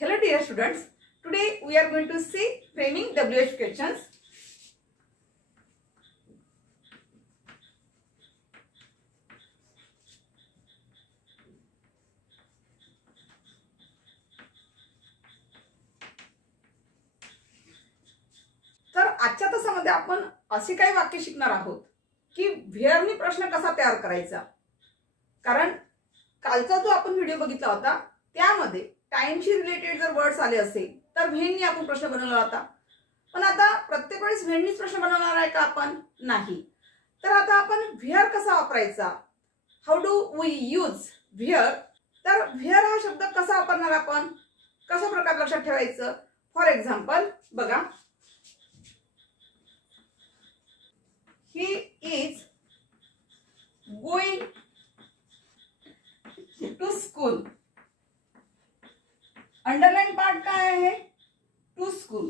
Hello dear students, today we are going to see framing WH questions. तर आजच्या तासामध्ये आपण असे काही वाक्य शिकणार आहोत की व्हेअरनी प्रश्न कसा तयार करायचा. कारण कालचा जो आपण व्हिडिओ बघितला होता त्यामध्ये टाइमशी रिलेटेड जर वर्ड्स आले असेल तर व्हेननी आपण प्रश्न बनवला होता. पण आता प्रत्येक वेळेस व्हेननीच प्रश्न बनवणार आहे का आपण? नाही. तर आता आपण व्हेअर कसा वापरायचा, how do we use where. तर व्हेअर हा शब्द कसा वापरणार आपण, कशा प्रकारे लक्षात ठेवायचं. फॉर एक्झाम्पल बघा, he is going to school. Underline part काय आहे? To school.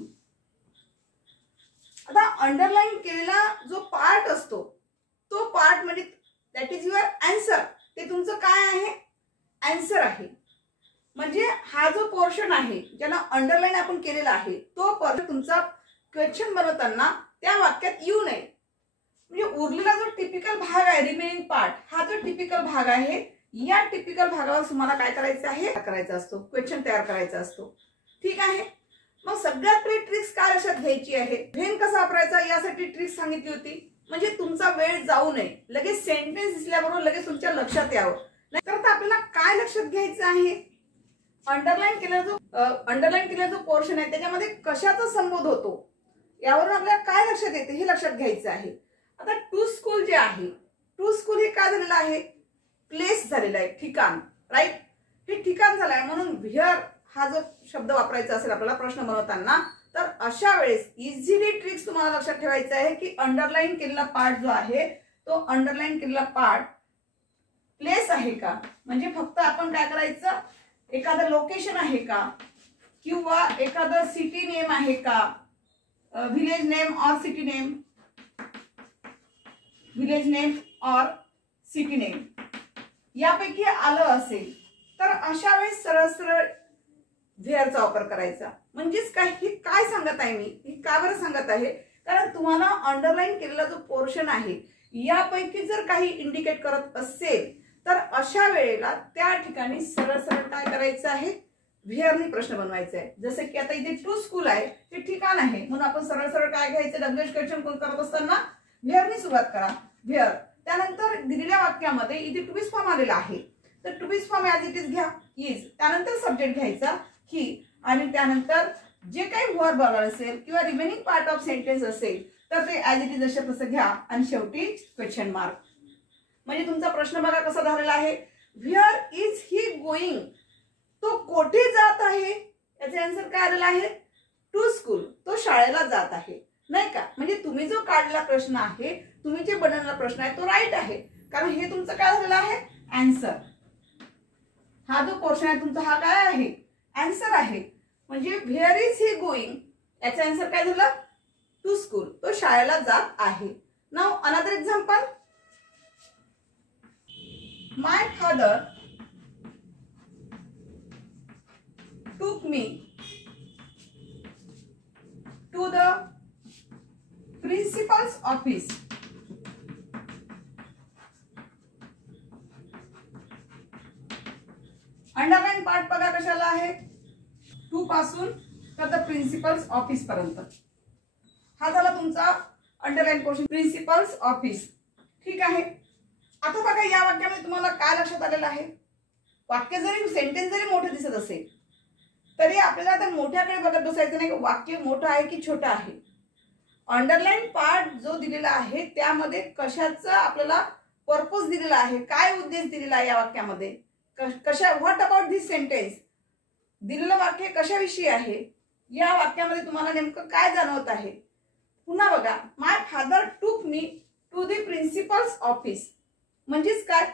आता अंडरलाइन केलेला जो पार्ट असतो तो पार्ट म्हणजे दॅट इज युअर आन्सर. ते तुमचं काय आहे? आन्सर आहे. म्हणजे हा जो पोर्शन आहे ज्याला अंडरलाइन आपण केलेला आहे तो पोर्शन तुमचा क्वेश्चन बनवताना त्या वाक्यात येऊ नये. म्हणजे उरलेला जो टिपिकल भाग आहे, रिमेनिंग पार्ट, हा जो टिपिकल भाग आहे, या टिपिकल भागावर तुम्हाला काय करायचं आहे? करायचा असतो, क्वेश्चन तयार करायचा असतो. ठीक आहे. मग सगळ्यात पहिली ट्रिक्स काय लक्षात घ्यायची आहे? व्हेन कसा वापरायचा यासाठी ट्रिक्स सांगितली होती. म्हणजे तुमचा वेळ जाऊ नये, लगेच सेंटेन्स दिसल्याबरोबर लगेच तुमच्या लक्षात यावं. नाहीतर आपल्याला काय लक्षात घ्यायचं आहे? अंडरलाइन केलेला जो पोर्शन आहे त्याच्यामध्ये कशाचा संबोध होतो यावरून आपल्याला काय लक्षात येते हे लक्षात घ्यायचं आहे. आता टू स्कूल जे आहे, टू स्कूल हे काय झालेलं आहे? प्लेस झालेला आहे, ठिकाण. राईट, हे ठिकाण झालंय. म्हणून व्हेअर हा जो शब्द वापरायचा असेल आपल्याला प्रश्न बनवताना तर अशा वेळेस इझिली ट्रिक्स तुम्हाला लक्षात ठेवायचा आहे की अंडरलाइन केलेला पार्ट जो आहे तो अंडरलाइन केलेला पार्ट प्लेस आहे का. म्हणजे फक्त आपण काय करायचं, एखादं लोकेशन आहे का किंवा एखादं सिटी नेम आहे का, विलेज नेम और सिटी नेम, विलेज नेम और सिटी नेम यापैकी आलं असेल तर अशा वेळेस सरळ सरळ व्हेअरचा वापर करायचा. म्हणजेच काय सांगत आहे मी, हे का बरं सांगत आहे? कारण तुम्हाला अंडरलाइन केलेला जो पोर्शन आहे यापैकी जर काही इंडिकेट करत असेल तर अशा वेळेला त्या ठिकाणी सरळ सरळ काय करायचं आहे? व्हेअरनी प्रश्न बनवायचा आहे. जसं की आता इथे टू स्कूल आहे, ते ठिकाण आहे, म्हणून आपण सरळ सरळ काय घ्यायचं? डब्ल्यूएच क्वेश्चन करत असताना व्हेअरनी सुरुवात करा, व्हेअर. त्यानंतर दिलेल्या वाक्यामध्ये इथे टू बी फॉर्म आलेला आहे तर to be form as it is घ्या, इज. त्यानंतर सब्जेक्ट घ्यायचा ही, आणि त्यानंतर जे काही वर्ब आलं असेल किंवा रिमेनिंग पार्ट ऑफ सेंटेन्स असेल तर ते ॲज इट इज अशा तसं घ्या आणि शेवटी क्वेश्चन मार्क. म्हणजे तुमचा प्रश्न बघा कसा झालेला आहे. व्हेअर इज ही गोइंग, तो कोठे जात आहे? याचे आन्सर काय आलेला आहे? टू स्कूल, तो शाळेला जात आहे, नाही का. म्हणजे तुम्ही जो काढलेला प्रश्न आहे, तुम्ही जे बनवलेला प्रश्न आहे तो राईट आहे. कारण हे तुमचं काय झालेलं आहे? आन्सर. हा जो पोर्शन आहे तुमचा हा काय आहे? आन्सर आहे. म्हणजे व्हेअर इज ही गोइंग याचा आन्सर काय झालं? टू स्कूल, तो शाळेला जात आहे. Now another example, my father took me to the principal's office. Underline part बघा कशाला आहे? टू पासून तर द प्रिन्सिपल्स ऑफिस पर्यंत. हा झाला तुमचा अंडरलाइन पोर्शन, प्रिन्सिपल्स ऑफिस. ठीक आहे. आता बघा या वाक्यामध्ये तुम्हाला काय लक्षात आलेलं आहे? वाक्य जरी सेंटेन्स जरी मोठे दिसत असेल तरी आपल्याला आता मोठ्याकडे बघत बसायचं नाही, वाक्य मोठं आहे की छोटं आहे. अंडरलाइन पार्ट जो दिलेला आहे त्यामध्ये कशाचा आपल्याला पर्पज दिलेला आहे, काय उद्देश दिलेला आहे या वाक्यामध्ये, व्हॉट अबाउट दिस सेंटेन्स, दिलेलं वाक्य कशाविषयी आहे, या वाक्यामध्ये तुम्हाला नेमकं काय जाणवत आहे. पुन्हा बघा, my father took me to the principal's office. म्हणजेच काय,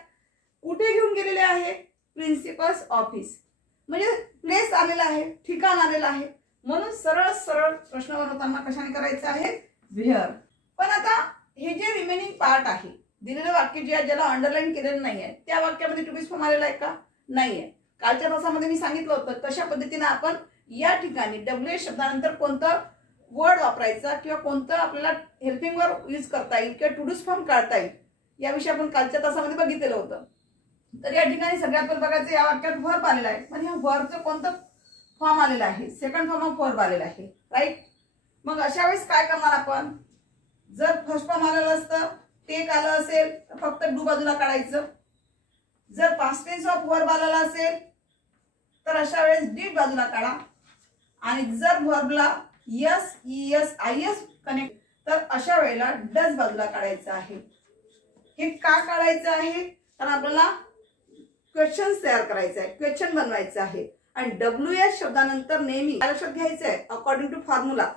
कुठे घेऊन गेलेले आहे? Principles office. म्हणजे प्लेस आलेला आहे, ठिकाण आलेलं आहे. म्हणून सरळ सरळ प्रश्न बनवताना कशाने करायचं आहे? व्हेअर. पण आता हे जे रिमेनिंग पार्ट आहे, दिलेलं वाक्य जे ज्याला अंडरलाइन केलेलं नाहीये त्या वाक्यामध्ये टू बी फॉर्म आलेला आहे का? नाहीये. कालच्या तासामध्ये मी सांगितलं होतं कशा पद्धतीने आपण या ठिकाणी WH शब्दानंतर कोणतं वर्ड वापरायचा किंवा कोणतं आपल्याला हेल्पिंग वर्ब यूज करता येईल किंवा टू डूज फॉर्म काढता येईल याविषयी आपण कालच्या तासामध्ये बघितलेलं होतं. तर या ठिकाणी सगळ्यात पहिले बघायचं या वाक्यात वर्ब आलेला आहे, पण या वर्बचं कोणतं फॉर्म आलेला आहे, सेकंड फॉर्म ऑफ वर्ब आलेला आहे, राईट. मग अशा वेळेस काय करणार आपण, जर फर्स्ट फॉर्म आलेलं असतं टेक आलं असेल तर फक्त डू बाजूला काढायचं. जर पास्ट टेन्स ऑफ वर्ब आलेला असेल तर अशा वेळेस डीड बाजूला काढा. आणि जर वर्बला यस ईएस आयएस कनेक्ट तर अशा वेळेला डज बाजूला काढायचं आहे. हे का काढायचं आहे, कारण आपल्याला क्वेश्चन तयार करायचं आहे, क्वेश्चन बनवायचं आहे. आणि WH शब्दानंतर नेहमी लक्षात घ्यायचं आहे according to formula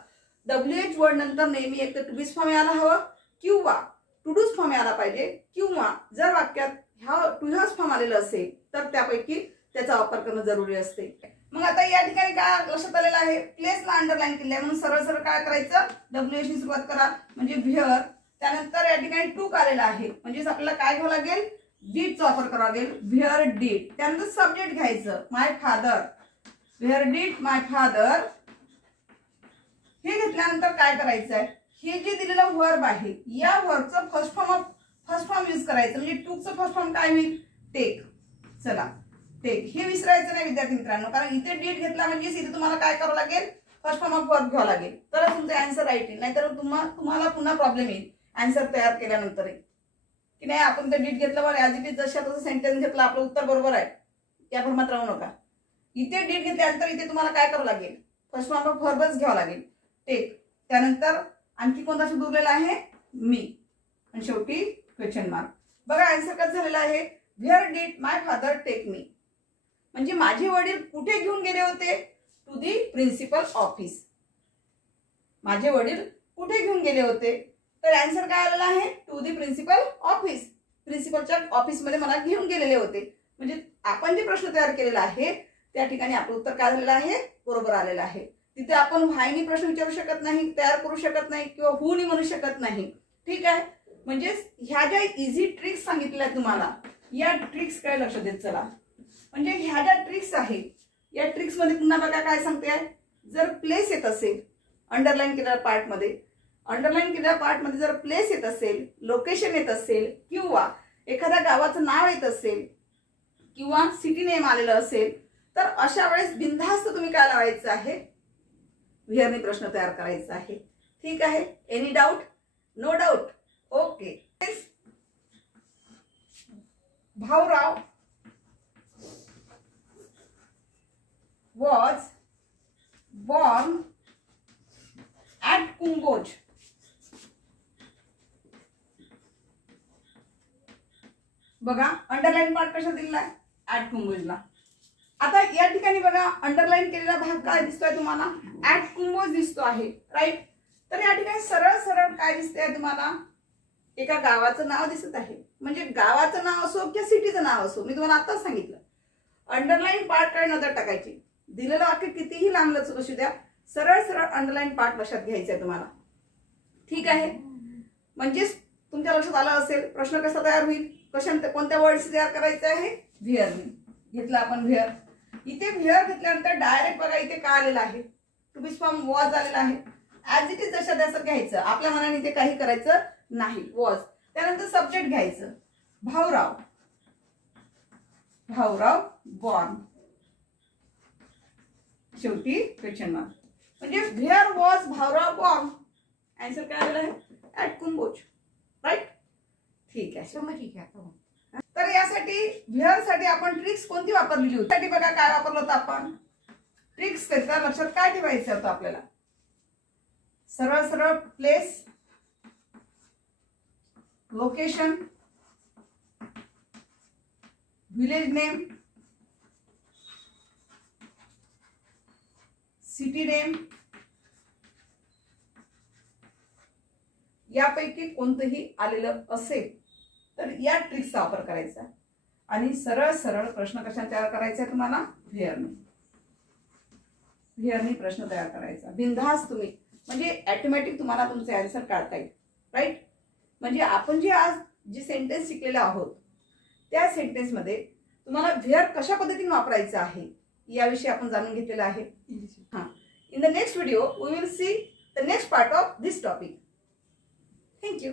WH word नंतर नेहमी एक तर टू बीज फॉर्म यायला हवं किंवा टू डूज फॉर्म यायला पाहिजे, किंवा जर वाक्यात ह्या टू हॅज फॉर्म आलेलं असेल तर त्यापैकी त्याचा वापर करणं जरुरी असते. मग आता या ठिकाणी काय लक्षात आलेलं आहे, प्लेसला अंडरलाईन केलं आहे म्हणून सरळ सरळ काय करायचं, WH नी सुरुवात करा म्हणजे व्हेअर. त्यानंतर या ठिकाणी टू आलेला आहे म्हणजेच आपल्याला काय घ्यावं लागेल, डीडचा वापर करावा लागेल, व्हेअर डीड. त्यानंतर सब्जेक्ट घ्यायचं my father, where did my father. हे घेतल्यानंतर काय करायचं आहे, हे जे दिलेलं वर्ब आहे या वर्बचं फर्स्ट फॉर्म यूज करायचं म्हणजे टूचं फर्स्ट फॉर्म काय होईल, टेक. चला टेक हे विसरायचं नाही विद्यार्थी मित्रांनो, कारण इथे डीड घेतला म्हणजे इथे तुम्हाला काय करावं लागेल, फर्स्ट फॉर्म ऑफ वर्ब घ्यावं लागेल तर तुमचं आन्सर राईट येईल. नाहीतर तुम्हाला पुन्हा प्रॉब्लेम येईल आन्सर तयार केल्यानंतर की नाही आपण ते डीड घेतलं बरं ॲज इट इज जशा तसं सेंटेन्स घेतलं आपलं उत्तर बरोबर आहे या भ्रमात राहू नका. इथे डीड घेतल्यानंतर इथे तुम्हाला काय करावं लागेल, फर्स्ट फॉर्म ऑफ वर्बच घ्यावं लागेल टेक. त्यानंतर आणखी कोणता शब्द उरलेला आहे, मी, आणि शेवटी क्वेश्चन मार्क. बघा आन्सर कसं झालेला आहे, where did my father take me. म्हणजे माझे वडील कुठे घेऊन गेले होते, टू दी प्रिन्सिपल ऑफिस. माझे वडील कुठे घेऊन गेले होते तर आन्सर काय आलेला आहे, टू दी प्रिन्सिपल ऑफिस. प्रिन्सिपलच्या ऑफिसमध्ये मला घेऊन गेलेले होते. म्हणजे आपण जे प्रश्न तयार केलेला आहे त्या ठिकाणी आपलं उत्तर काय झालेलं आहे, बरोबर आलेलं आहे. तिथे आपण व्हायनी प्रश्न विचारू शकत नाही, तयार करू शकत नाही किंवा हूनी म्हणू शकत नाही. ठीक आहे, म्हणजे ह्या ज्या इझी ट्रिक्स सांगितल्या तुम्हाला या ट्रिक्स काय लक्षात देत चला. म्हणजे ह्या ज्या ट्रिक्स आहेत या ट्रिक्स मध्ये पुन्हा बघा काय सांगते, जर प्लेस येत असेल अंडरलाईन केलेल्या पार्टमध्ये जर प्लेस येत असेल, लोकेशन येत असेल किंवा एखाद्या गावाचं नाव येत असेल किंवा सिटी नेम आलेलं असेल तर अशा वेळेस बिनधास्त तुम्ही काय लावायचं आहे, व्हेअरनी प्रश्न तयार करायचा आहे. ठीक आहे, any doubt, no doubt, okay. Bhaurao was born at Kumbhoj. बघा अंडरलाईन पार्ट कशा दिलेला आहे, ऍट कुंभोजला. आता या ठिकाणी बघा अंडरलाईन केलेला भाग काय दिसतोय तुम्हाला, ऍट कुंभोज दिसतो आहे, राईट. तर या ठिकाणी सरळ सरळ काय दिसतंय तुम्हाला, एका गावाचं नाव दिसत आहे. म्हणजे गावाचं नाव असो किंवा सिटीचं नाव असो, मी तुम्हाला आताच सांगितलं अंडरलाईन पार्ट काय नजर टाकायची. दिलेलं वाक्य कितीही लांब लचक असू द्या, सरळ सरळ अंडरलाईन पार्ट लक्षात घ्यायचा आहे तुम्हाला. ठीक आहे, म्हणजेच तुमच्या लक्षात आलं असेल प्रश्न कसा तयार होईल, कोणत्या वर्डशी तयार करायचा आहे, व्हेअरनी घेतला आपण व्हेअर. इथे व्हेअर घेतल्यानंतर डायरेक्ट बघा इथे काय आलेलं आहे, टू बी फॉर्म वॉज आलेला आहे. ऍज इट इज जशा त्याचं घ्यायचं, आपल्या मनाने इथे काही करायचं नाही, वॉज. त्यानंतर सब्जेक्ट घ्यायचं, भाऊराव, भाऊराव बॉर्न, शेवटी क्वेश्चन मार्क. म्हणजे where was Bhaurao born, answer काय आलेला आहे, ऍट कुंभोज, राईट. ठीक आहे, ठीक आहे. तर यासाठी व्हेअर साठी आपण ट्रिक्स कोणती वापरलेली होती, साठी बघा काय वापरलं होतं आपण, ट्रिक्स करता लक्षात काय ठेवायचं होतं आपल्याला, सरळ सरळ place, location, village name, city name, यापैकी कोणतंही आलेलं असेल तर या ट्रिक्सचा वापर करायचा आणि सरळ सरळ प्रश्न कशा तयार करायचा तुम्हाला, व्हेअरनी प्रश्न तयार करायचा बिनधास्त तुम्ही. म्हणजे ऑटोमॅटिक तुम्हाला तुमचे आन्सर काढता येईल, राईट. म्हणजे आपण जे आज जे सेंटेन्स शिकलेले आहोत त्या सेंटेन्स मध्ये तुम्हाला व्हेअर कशा पद्धतीने वापरायचं आहे याविषयी आपण जाणून घेतलेलं आहे. हां, in the next video we will see the next part of this topic. Thank you.